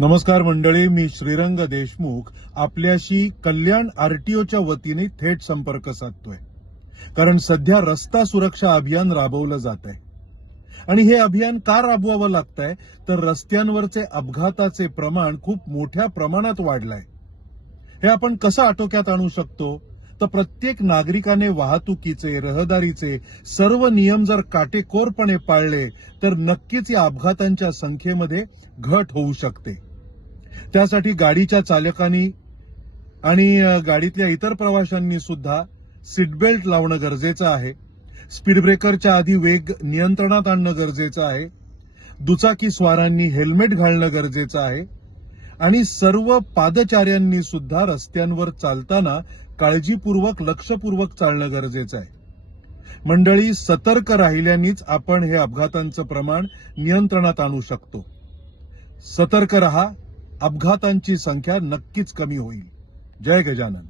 नमस्कार मंडळी, मी श्रीरंग देशमुख आपल्याशी कल्याण आरटीओच्या वतीने थेट संपर्क साधतोय. कारण सध्या रस्ता सुरक्षा अभियान राबवलं जात आहे आणि हे अभियान का राबवावं लागतंय तर रस्त्यांवरचे अपघाताचे प्रमाण खूप मोठ्या प्रमाणात वाढलंय. हे आपण कसं आटोक्यात आणू शकतो तर प्रत्येक नागरिकाने वाहतुकीचे, रहदारीचे सर्व नियम जर काटेकोरपणे पाळले तर नक्कीच या अपघातांच्या संख्येमध्ये घट होऊ शकते. त्यासाठी गाडीच्या चालकांनी आणि गाडीतल्या इतर प्रवाशांनी सुद्धा सीट बेल्ट लावणं गरजेचं आहे. स्पीड ब्रेकरच्या आधी वेग नियंत्रणात आणणं गरजेचं आहे. दुचाकी स्वारांनी हेल्मेट घालणं गरजेचं आहे आणि सर्व पादचाऱ्यांनी सुद्धा रस्त्यांवर चालताना काळजीपूर्वक, लक्षपूर्वक चालणं गरजेचं आहे. मंडळी, सतर्क राहिल्यानेच आपण हे अपघातांचं प्रमाण नियंत्रणात आणू शकतो. सतर्क रहा, अपघातांची संख्या नक्कीच कमी होईल. जय गजानन.